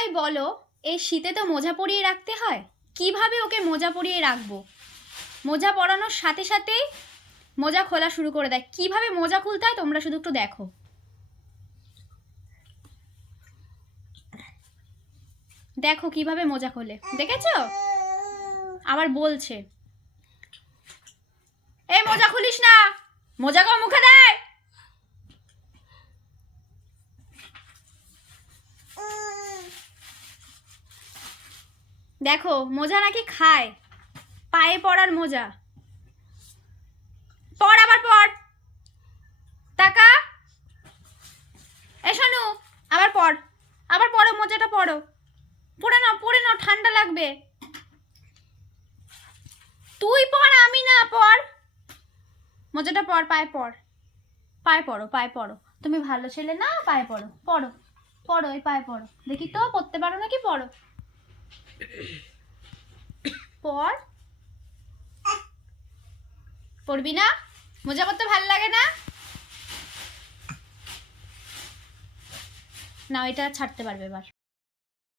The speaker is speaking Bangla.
তোমরাই বলো, এই শীতে তো মোজা পরিয়ে রাখতে হয়, কিভাবে ওকে মোজা পরিয়ে রাখবো? মোজা পরানোর সাথে সাথেই মোজা খোলা শুরু করে দেয়। কিভাবে মোজা খুলতে হয় তোমরা শুধু একটু দেখো। দেখো কিভাবে মোজা খোলে, দেখেছো? আবার বলছে, এই মোজা খুলিস না, মোজা কো মুখে দেয়। দেখো মোজা নাকি খায়, পায়ে পরার মোজা। পর, আবার পর, টাকা এ শোনো, আবার পর, আবার পরো, মোজাটা পরো, পরে নাও, ঠান্ডা লাগবে। তুই পর, আমি না, পর মোজাটা, পর, পায়ে পর, পায়ে পড়ো, পায়ে পড়ো। তুমি ভালো ছেলে না, পায়ে পড়ো, পড়ো পড়ো, এই পায়ে পড়ো, দেখি তো পড়তে পারো নাকি, পড়ো, পর। পড়বি না? মোজা পরতে ভালো লাগে না? না, এটা ছাড়তে পারবে এবার।